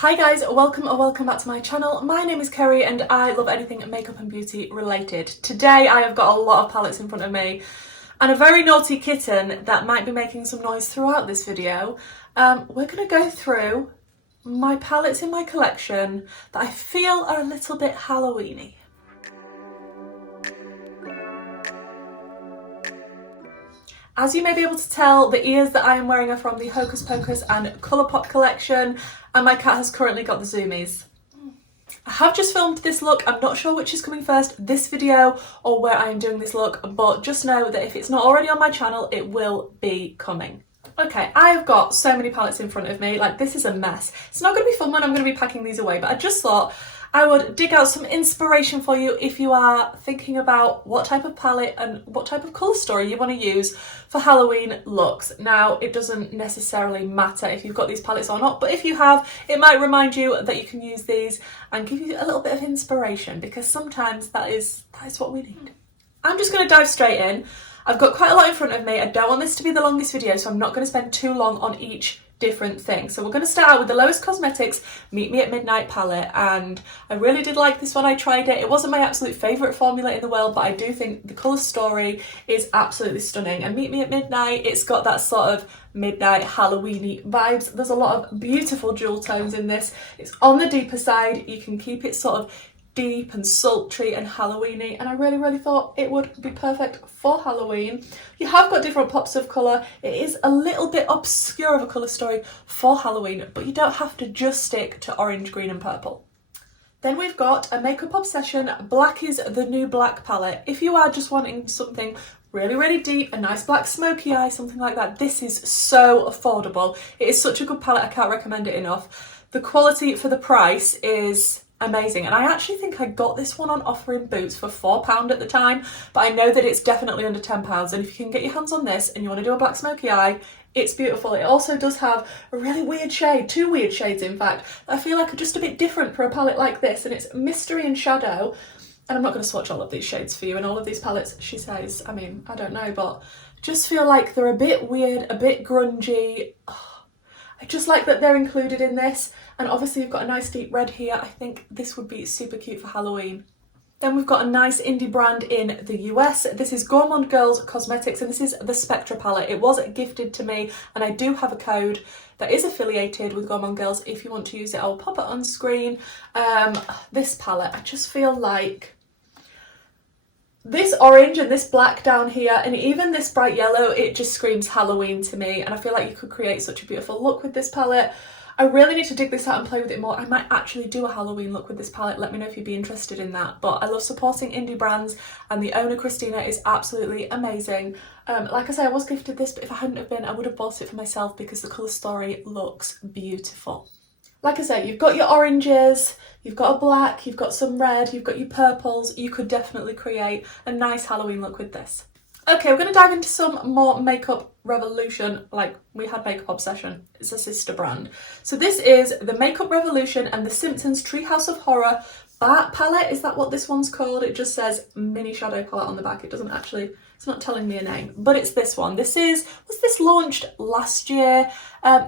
Hi guys, welcome back to my channel. My name is Kerry and I love anything makeup and beauty related. Today I have got a lot of palettes in front of me and a very naughty kitten that might be making some noise throughout this video. We're going to go through my palettes in my collection that I feel are a little bit Halloween-y. As you may be able to tell, the ears that I am wearing are from the Hocus Pocus and Colourpop collection, and my cat has currently got the zoomies. I have just filmed this look. I'm not sure which is coming first, this video or where I am doing this look, but just know that if it's not already on my channel, it will be coming. Okay, I have got so many palettes in front of me, like this is a mess. It's not going to be fun when I'm going to be packing these away, but I just thought I would dig out some inspiration for you if you are thinking about what type of palette and what type of colour story you want to use for Halloween looks. Now, it doesn't necessarily matter if you've got these palettes or not, but if you have, it might remind you that you can use these and give you a little bit of inspiration, because sometimes that is what we need. I'm just going to dive straight in. I've got quite a lot in front of me. I don't want this to be the longest video, so I'm not going to spend too long on each different thing. So we're going to start out with the Lowest Cosmetics Meet Me at Midnight palette, and I really did like this one. I tried it. It wasn't my absolute favourite formula in the world, but I do think the colour story is absolutely stunning. And Meet Me at Midnight, it's got that sort of midnight Halloween-y vibes. There's a lot of beautiful jewel tones in this. It's on the deeper side. You can keep it sort of deep and sultry and Halloween-y, and I really thought it would be perfect for Halloween. You have got different pops of colour. It is a little bit obscure of a colour story for Halloween, but you don't have to just stick to orange, green and purple. Then we've got a Makeup Obsession Black is the New Black palette. If you are just wanting something really deep, a nice black smoky eye, something like that, this is so affordable. It is such a good palette, I can't recommend it enough. The quality for the price is amazing, and I actually think I got this one on offer in Boots for £4 at the time, but I know that it's definitely under £10, and if you can get your hands on this and you want to do a black smoky eye, it's beautiful. It also does have a really weird shade, two weird shades in fact, that I feel like are just a bit different for a palette like this, and it's Mystery and Shadow. And I'm not going to swatch all of these shades for you and all of these palettes, she says. I mean, I don't know, but just feel like they're a bit weird, a bit grungy. I just like that they're included in this, and obviously you've got a nice deep red here. I think this would be super cute for Halloween. Then we've got a nice indie brand in the US. This is Gourmande Girls Cosmetics, and this is the Spectra palette. It was gifted to me, and I do have a code that is affiliated with Gourmande Girls. If you want to use it, I'll pop it on screen. This palette, I just feel like this orange and this black down here, and even this bright yellow, it just screams Halloween to me, and I feel like you could create such a beautiful look with this palette. I really need to dig this out and play with it more. I might actually do a Halloween look with this palette. Let me know if you'd be interested in that. But I love supporting indie brands, and the owner, Christina, is absolutely amazing. Like I say, I was gifted this, but if I hadn't have been, I would have bought it for myself because the colour story looks beautiful. Like I say, you've got your oranges, you've got a black, you've got some red, you've got your purples. You could definitely create a nice Halloween look with this. Okay, we're going to dive into some more Makeup Revolution. Like, we had Makeup Obsession, it's a sister brand. So this is the Makeup Revolution and the Simpsons Treehouse of Horror palette. Is that what this one's called? It just says mini shadow palette on the back. It doesn't actually, it's not telling me a name, but it's this one. This is, was this launched last year,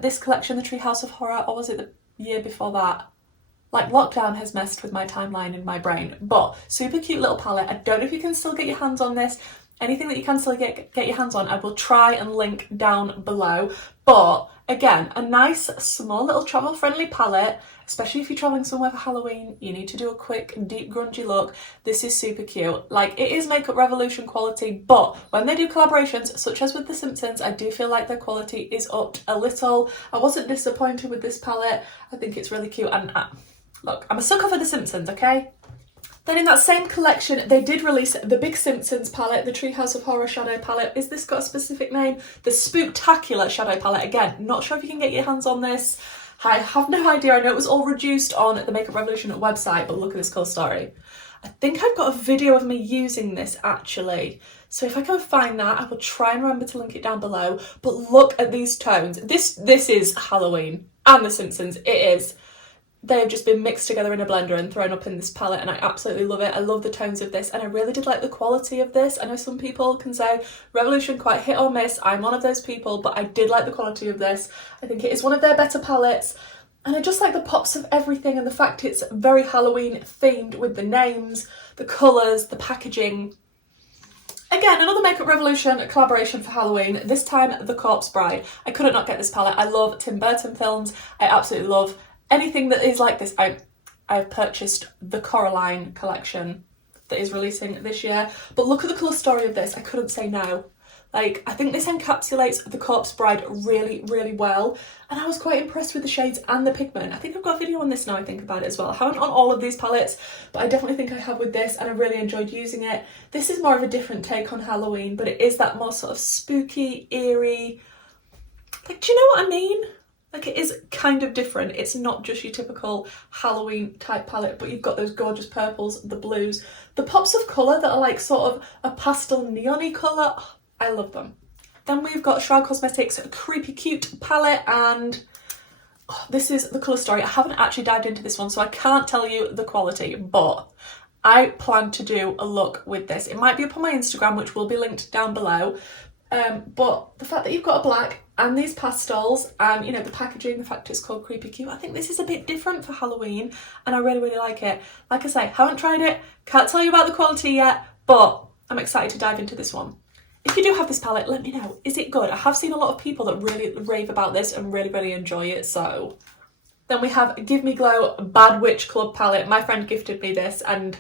this collection, the Treehouse of Horror, or was it the year before that? Like, lockdown has messed with my timeline in my brain, but super cute little palette. I don't know if you can still get your hands on this. Anything that you can still get your hands on, I will try and link down below. But again, a nice, small little travel-friendly palette, especially if you're traveling somewhere for Halloween, you need to do a quick, deep, grungy look. This is super cute. Like, it is Makeup Revolution quality, but when they do collaborations, such as with The Simpsons, I do feel like their quality is upped a little. I wasn't disappointed with this palette. I think it's really cute, and look, I'm a sucker for The Simpsons, okay? Then in that same collection, they did release the Big Simpsons palette, the Treehouse of Horror shadow palette. Is this got a specific name? The Spooktacular shadow palette. Again, not sure if you can get your hands on this. I have no idea. I know it was all reduced on the Makeup Revolution website, but look at this cool story. I think I've got a video of me using this actually. So if I can find that, I will try and remember to link it down below. But look at these tones. This is Halloween and The Simpsons. It is. They've just been mixed together in a blender and thrown up in this palette, and I absolutely love it. I love the tones of this, and I really did like the quality of this. I know some people can say Revolution quite hit or miss. I'm one of those people, but I did like the quality of this. I think it is one of their better palettes. And I just like the pops of everything and the fact it's very Halloween themed with the names, the colours, the packaging. Again, another Makeup Revolution collaboration for Halloween, this time The Corpse Bride. I couldn't not get this palette. I love Tim Burton films. I absolutely love anything that is like this. I've purchased the Coraline collection that is releasing this year. But look at the colour story of this. I couldn't say no. Like, I think this encapsulates The Corpse Bride really, really well. And I was quite impressed with the shades and the pigment. I think I've got a video on this now I think about it as well. I haven't on all of these palettes, but I definitely think I have with this, and I really enjoyed using it. This is more of a different take on Halloween, but it is that more sort of spooky, eerie, like, do you know what I mean? Like, it is kind of different. It's not just your typical Halloween type palette, but you've got those gorgeous purples, the blues, the pops of colour that are like sort of a pastel neon-y colour. Oh, I love them. Then we've got Shroud Cosmetics Creepy Cute palette, and this is the colour story. I haven't actually dived into this one, so I can't tell you the quality, but I plan to do a look with this. It might be up on my Instagram, which will be linked down below. But the fact that you've got a black and these pastels and, you know, the packaging, the fact it's called Creepy Cute, I think this is a bit different for Halloween, and I really, really like it. Like I say, haven't tried it, can't tell you about the quality yet, but I'm excited to dive into this one. If you do have this palette, let me know. Is it good? I have seen a lot of people that really rave about this and really, really enjoy it, so. Then we have Give Me Glow Bad Witch Club palette. My friend gifted me this, and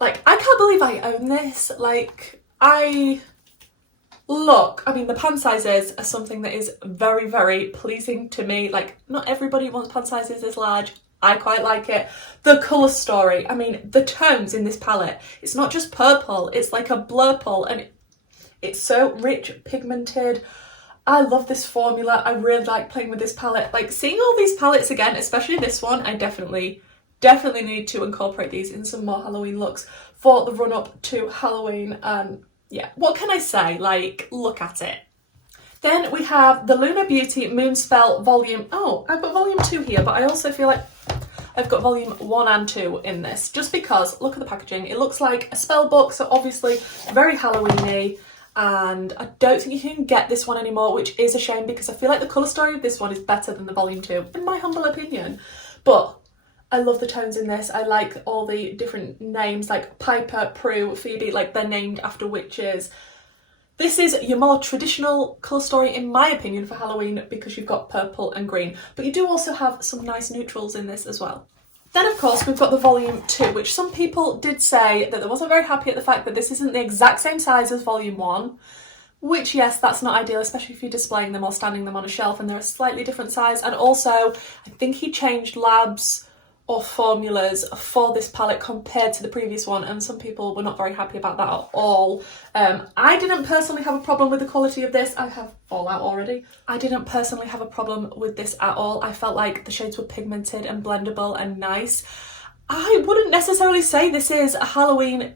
like, I can't believe I own this. Like, I mean, the pan sizes are something that is very, very pleasing to me. Like, not everybody wants pan sizes this large. I quite like it. The colour story, I mean, the tones in this palette, it's not just purple, it's like a blurple, and it's so rich, pigmented. I love this formula. I really like playing with this palette. Like, seeing all these palettes again, especially this one, I definitely need to incorporate these in some more Halloween looks for the run up to Halloween. And yeah, what can I say? Like, look at it. Then we have the Lunar Beauty Moonspell Volume. Oh, I've got Volume 2 here, but I also feel like I've got Volume 1 and 2 in this, just because, look at the packaging. It looks like a spell book, so obviously very Halloween-y, and I don't think you can get this one anymore, which is a shame because I feel like the colour story of this one is better than the Volume 2, in my humble opinion. But I love the tones in this. I like all the different names, like Piper, Prue, Phoebe, like they're named after witches. This is your more traditional colour story, in my opinion, for Halloween because you've got purple and green, but you do also have some nice neutrals in this as well. Then, of course, we've got the Volume 2, which some people did say that they wasn't very happy at the fact that this isn't the exact same size as Volume 1, which, yes, that's not ideal, especially if you're displaying them or standing them on a shelf and they're a slightly different size. And also, I think he changed labs or formulas for this palette compared to the previous one, and some people were not very happy about that at all. I didn't personally have a problem with the quality of this. I have Fallout already. I didn't personally have a problem with this at all. I felt like the shades were pigmented and blendable and nice. I wouldn't necessarily say this is a Halloween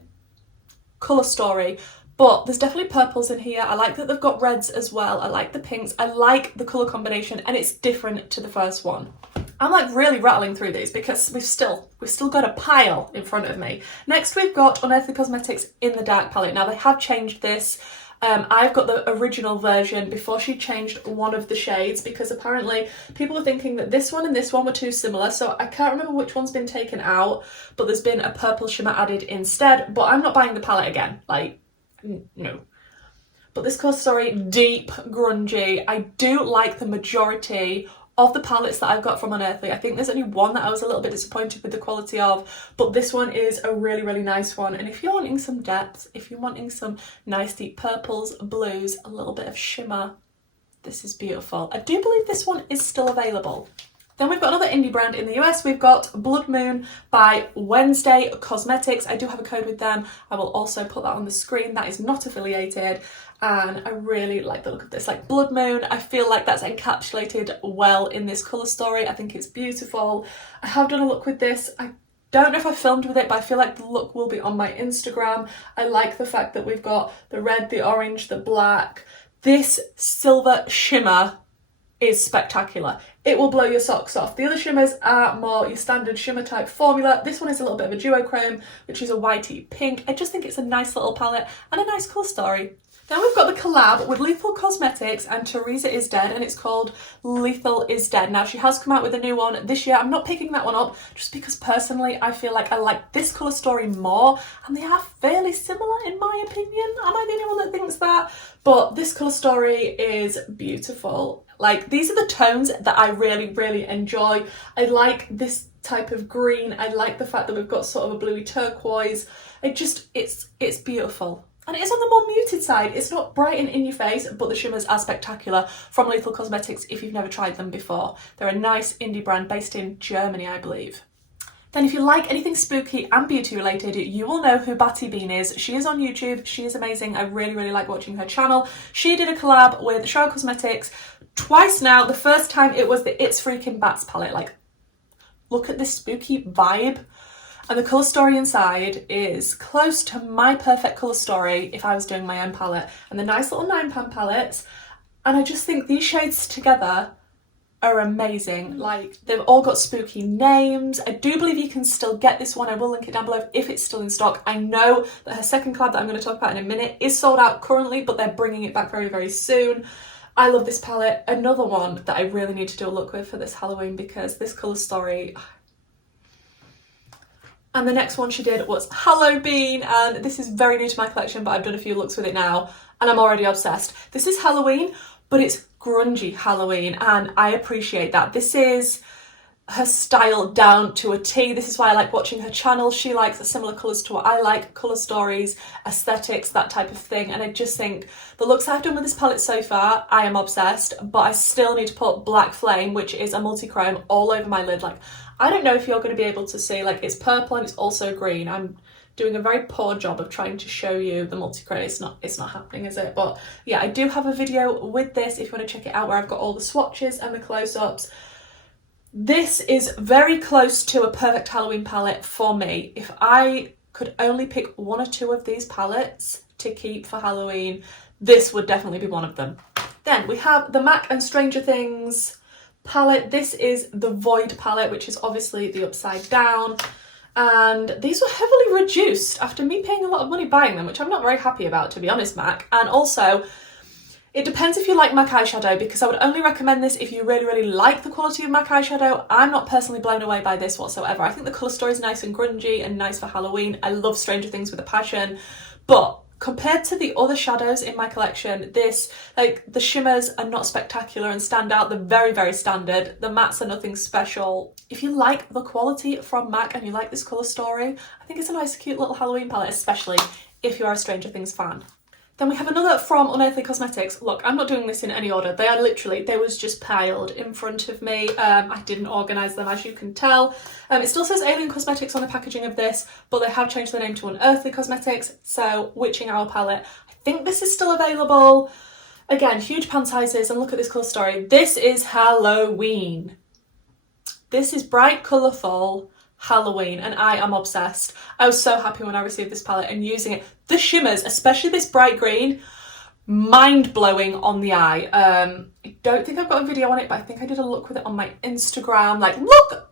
colour story, but there's definitely purples in here. I like that they've got reds as well. I like the pinks. I like the colour combination, and it's different to the first one. I'm like really rattling through these because we've still got a pile in front of me. Next we've got Unearthly Cosmetics In the Dark palette. Now they have changed this. I've got the original version before she changed one of the shades, because apparently people were thinking that this one and this one were too similar, so I can't remember which one's been taken out, but there's been a purple shimmer added instead. But I'm not buying the palette again, like, no. But this colour story, deep, grungy. I do like the majority of the palettes that I've got from Unearthly. I think there's only one that I was a little bit disappointed with the quality of, but this one is a really, really nice one. And if you're wanting some depth, if you're wanting some nice deep purples, blues, a little bit of shimmer, this is beautiful. I do believe this one is still available. Then we've got another indie brand in the US. We've got Blood Moon by Wenzdae Cosmetics. I do have a code with them. I will also put that on the screen. That is not affiliated. And I really like the look of this. Like Blood Moon, I feel like that's encapsulated well in this colour story. I think it's beautiful. I have done a look with this. I don't know if I filmed with it, but I feel like the look will be on my Instagram. I like the fact that we've got the red, the orange, the black. This silver shimmer is spectacular. It will blow your socks off. The other shimmers are more your standard shimmer type formula. This one is a little bit of a duochrome, which is a whitey pink. I just think it's a nice little palette and a nice colour story. Then we've got the collab with Lethal Cosmetics and Teresa Is Dead, and it's called Lethal Is Dead. Now, she has come out with a new one this year. I'm not picking that one up just because personally I feel like I like this colour story more, and they are fairly similar in my opinion. Am I the only one that thinks that? But this colour story is beautiful. Like, these are the tones that I really, really enjoy. I like this type of green. I like the fact that we've got sort of a bluey turquoise. It's beautiful. And it is on the more muted side. It's not bright and in your face, but the shimmers are spectacular from Lethal Cosmetics if you've never tried them before. They're a nice indie brand based in Germany, I believe. Then if you like anything spooky and beauty related, you will know who Batty Bean is. She is on YouTube. She is amazing. I really, really like watching her channel. She did a collab with Show Cosmetics twice now. The first time it was the It's Freaking Bats palette. Like, look at this spooky vibe. And the colour story inside is close to my perfect colour story if I was doing my own palette. And the nice little £9 palettes. And I just think these shades together are amazing. Like, they've all got spooky names. I do believe you can still get this one. I will link it down below if it's still in stock. I know that her second collab that I'm going to talk about in a minute is sold out currently, but they're bringing it back very, very soon. I love this palette. Another one that I really need to do a look with for this Halloween because this colour story... And the next one she did was Halloween, and this is very new to my collection, but I've done a few looks with it now, and I'm already obsessed. This is Halloween, but it's grungy Halloween, and I appreciate that. This is her style down to a T. This is why I like watching her channel. She likes similar colours to what I like, colour stories, aesthetics, that type of thing, and I just think the looks I've done with this palette so far, I am obsessed, but I still need to put Black Flame, which is a multi-chrome, all over my lid. Like, I don't know if you're going to be able to see, like, it's purple and it's also green. I'm doing a very poor job of trying to show you the multi-chrome. It's not happening, is it? But yeah, I do have a video with this if you want to check it out, where I've got all the swatches and the close-ups. This is very close to a perfect Halloween palette for me. If I could only pick one or two of these palettes to keep for Halloween, this would definitely be one of them. Then we have the MAC and Stranger Things palette. This is the Void palette, which is obviously the upside down, and these were heavily reduced after me paying a lot of money buying them, which I'm not very happy about, to be honest, MAC. And also, it depends if you like MAC eyeshadow, because I would only recommend this if you really, really like the quality of MAC eyeshadow. I'm not personally blown away by this whatsoever. I think the colour story is nice and grungy and nice for Halloween. I love Stranger Things with a passion, but compared to the other shadows in my collection, this, like, the shimmers are not spectacular and stand out. They're very, very standard. The mattes are nothing special. If you like the quality from MAC and you like this colour story, I think it's a nice, cute little Halloween palette, especially if you are a Stranger Things fan. Then we have another from Unearthly Cosmetics. Look, I'm not doing this in any order. They are literally, they was just piled in front of me. I didn't organise them, as you can tell. It still says Alien Cosmetics on the packaging of this, but they have changed the name to Unearthly Cosmetics. So, Witching Hour palette. I think this is still available. Again, huge pan sizes, and look at this colour story. This is Halloween. This is bright, colourful Halloween, and I am obsessed. I was so happy when I received this palette and using it. The shimmers, especially this bright green, mind-blowing on the eye. I don't think I've got a video on it, but I think I did a look with it on my Instagram. Like, look!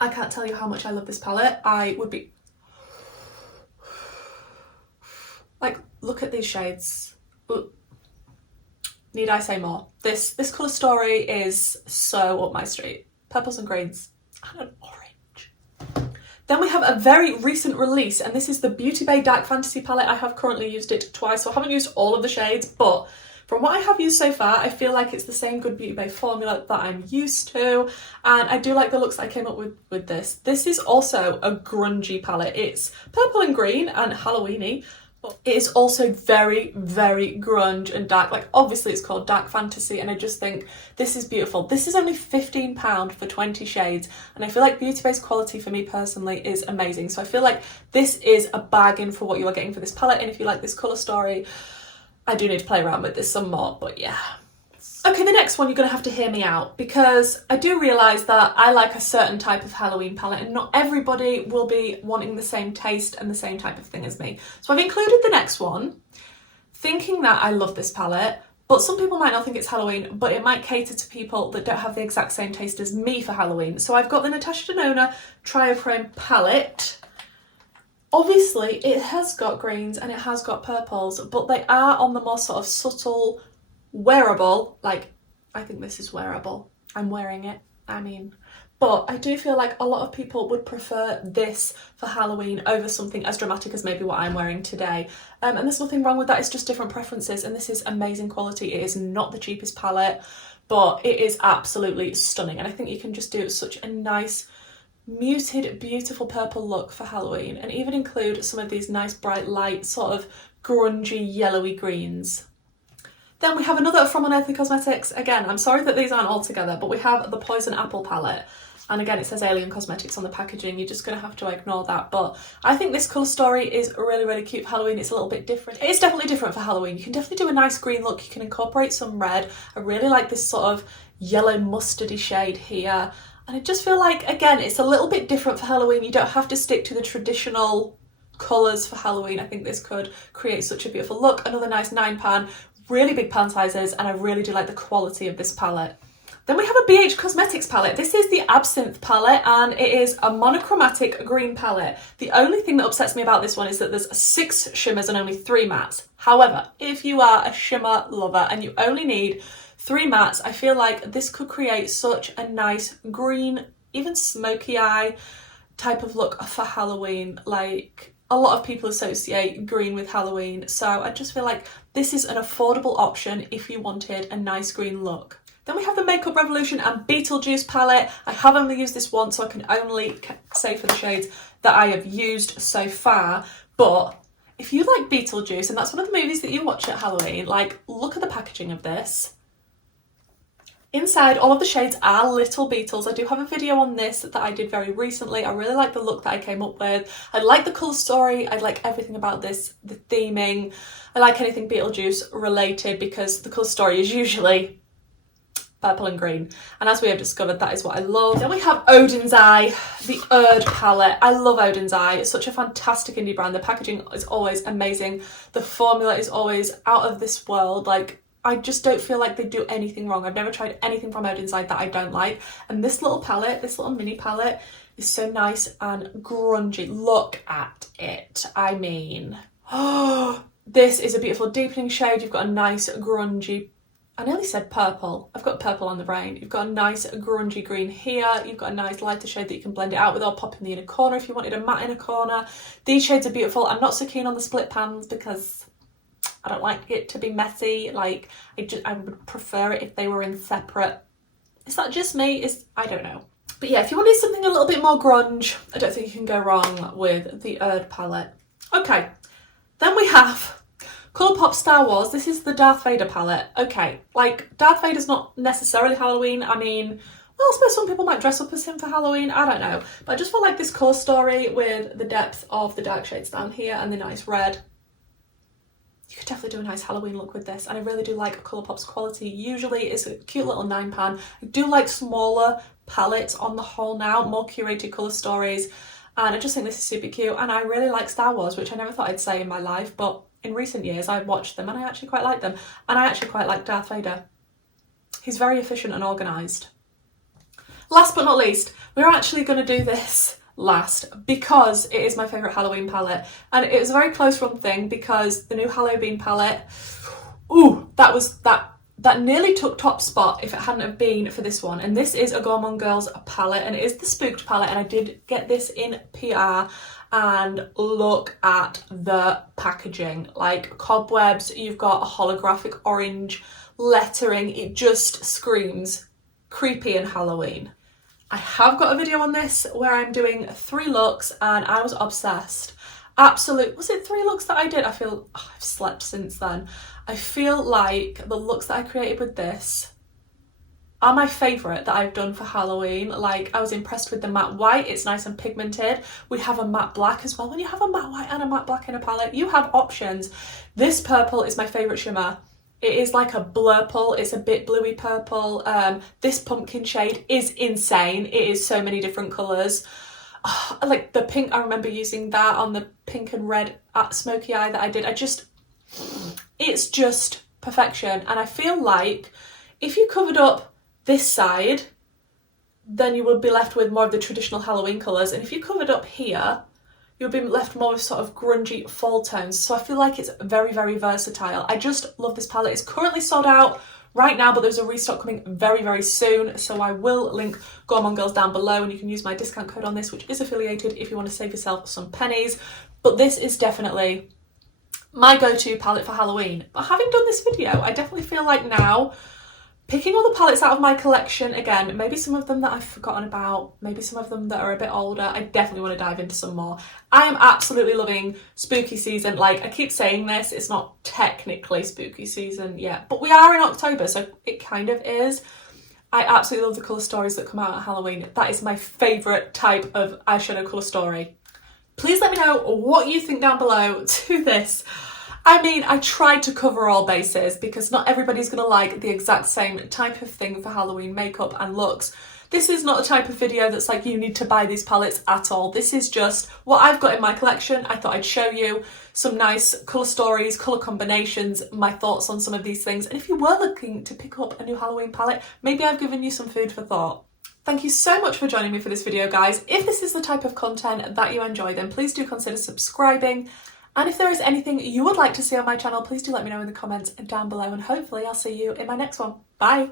I can't tell you how much I love this palette. I would be... Like, look at these shades. Ooh. Need I say more? This colour story is so up my street. Purples and greens and an orange. Then we have a very recent release, and this is the Beauty Bay Dark Fantasy palette. I have currently used it twice, so I haven't used all of the shades, but from what I have used so far, I feel like it's the same good Beauty Bay formula that I'm used to, and I do like the looks that I came up with this. This is also a grungy palette. It's purple and green and Halloween-y, but it is also very, very grunge and dark. Like, obviously it's called Dark Fantasy, and I just think this is beautiful. This is only £15 for 20 shades, and I feel like Beauty Bay's quality for me personally is amazing. So I feel like this is a bargain for what you are getting for this palette, and if you like this colour story, I do need to play around with this some more, but yeah. Okay, the next one, you're going to have to hear me out, because I do realise that I like a certain type of Halloween palette, and not everybody will be wanting the same taste and the same type of thing as me. So I've included the next one, thinking that I love this palette, but some people might not think it's Halloween, but it might cater to people that don't have the exact same taste as me for Halloween. So I've got the Natasha Denona Triochrome palette, Obviously, it has got greens and it has got purples, but they are on the more sort of subtle, wearable, like, I think this is wearable. I'm wearing it, I mean. But I do feel like a lot of people would prefer this for Halloween over something as dramatic as maybe what I'm wearing today. And there's nothing wrong with that, it's just different preferences, and this is amazing quality. It is not the cheapest palette, but it is absolutely stunning. And I think you can just do such a nice, muted, beautiful purple look for Halloween, and even include some of these nice bright light sort of grungy yellowy greens. Then we have another from Unearthly Cosmetics. Again, I'm sorry that these aren't all together, but we have the Poison Apple palette. And again, it says Alien Cosmetics on the packaging. You're just going to have to ignore that. But I think this colour story is really, really cute for Halloween. It's a little bit different. It is definitely different for Halloween. You can definitely do a nice green look. You can incorporate some red. I really like this sort of yellow mustardy shade here. And I just feel like, again, it's a little bit different for Halloween. You don't have to stick to the traditional colours for Halloween. I think this could create such a beautiful look. Another nice 9pan, really big pan sizes, and I really do like the quality of this palette. Then we have a BEAUTE Cosmetics palette. This is the Absinthe palette, and it is a monochromatic green palette. The only thing that upsets me about this one is that there's 6 shimmers and only 3 mattes. However, if you are a shimmer lover and you only need 3 mattes, I feel like this could create such a nice green, even smoky eye type of look for Halloween. Like, a lot of people associate green with Halloween, so I just feel like this is an affordable option if you wanted a nice green look. Then we have the Makeup Revolution and Beetlejuice palette. I have only used this once, so I can only say for the shades that I have used so far. But if you like Beetlejuice, and that's one of the movies that you watch at Halloween, like, look at the packaging of this. Inside, all of the shades are little beetles. I do have a video on this that I did very recently. I really like the look that I came up with. I like the colour story. I like everything about this, the theming. I like anything Beetlejuice related because the colour story is usually purple and green. And as we have discovered, that is what I love. Then we have Odin's Eye, the Erd palette. I love Odin's Eye. It's such a fantastic indie brand. The packaging is always amazing. The formula is always out of this world. Like, I just don't feel like they do anything wrong. I've never tried anything from Odin's Eye that I don't like. And this little palette, this little mini palette, is so nice and grungy. Look at it. I mean, oh, this is a beautiful deepening shade. You've got a nice grungy, I nearly said purple. I've got purple on the brain. You've got a nice grungy green here. You've got a nice lighter shade that you can blend it out with or pop in the inner corner if you wanted a matte inner corner. These shades are beautiful. I'm not so keen on the split pans because I don't like it to be messy. Like, I would prefer it if they were in separate. Is that just me? I don't know. But yeah, if you wanted something a little bit more grunge, I don't think you can go wrong with the Erd palette. Okay, then we have Colourpop Star Wars. This is the Darth Vader palette. Okay, like, Darth Vader's not necessarily Halloween. I mean, well, I suppose some people might dress up as him for Halloween. I don't know. But I just feel like this colour story with the depth of the dark shades down here and the nice red, you could definitely do a nice Halloween look with this. And I really do like Colourpop's quality. Usually it's a cute little 9pan. I do like smaller palettes on the whole now, more curated colour stories. And I just think this is super cute. And I really like Star Wars, which I never thought I'd say in my life, but in recent years I've watched them and I actually quite like them. And I actually quite like Darth Vader. He's very efficient and organised. Last but not least, we're actually going to do this last because it is my favourite Halloween palette, and it was a very close run thing because the new Halloween palette, ooh, that nearly took top spot if it hadn't have been for this one. And this is a Gourmande Girls palette, and it is the Spooked palette, and I did get this in PR. And look at the packaging, like cobwebs. You've got a holographic orange lettering. It just screams creepy and Halloween. I have got a video on this where I'm doing 3 looks and I was obsessed. Was it 3 looks that I did? I feel, I've slept since then. I feel like the looks that I created with this are my favourite that I've done for Halloween. Like, I was impressed with the matte white. It's nice and pigmented. We have a matte black as well. When you have a matte white and a matte black in a palette, you have options. This purple is my favourite shimmer. It is like a blurple. It's a bit bluey purple. This pumpkin shade is insane. It is so many different colours. Oh, like the pink, I remember using that on the pink and red smoky eye that I did. It's just perfection. And I feel like if you covered up this side, then you would be left with more of the traditional Halloween colours. And if you covered up here, you'll be left more with sort of grungy fall tones. So I feel like it's very, very versatile. I just love this palette. It's currently sold out right now, but there's a restock coming very, very soon. So I will link Gourmande Girls down below, and you can use my discount code on this, which is affiliated, if you want to save yourself some pennies. But this is definitely my go-to palette for Halloween. But having done this video, I definitely feel like now, picking all the palettes out of my collection again, maybe some of them that I've forgotten about, maybe some of them that are a bit older, I definitely want to dive into some more. I am absolutely loving spooky season. Like, I keep saying this, it's not technically spooky season yet, but we are in October, so it kind of is. I absolutely love the colour stories that come out at Halloween. That is my favourite type of eyeshadow colour story. Please let me know what you think down below to this. I mean, I tried to cover all bases because not everybody's going to like the exact same type of thing for Halloween makeup and looks. This is not a type of video that's like, you need to buy these palettes at all. This is just what I've got in my collection. I thought I'd show you some nice colour stories, colour combinations, my thoughts on some of these things. And if you were looking to pick up a new Halloween palette, maybe I've given you some food for thought. Thank you so much for joining me for this video, guys. If this is the type of content that you enjoy, then please do consider subscribing. And if there is anything you would like to see on my channel, please do let me know in the comments down below, and hopefully I'll see you in my next one. Bye!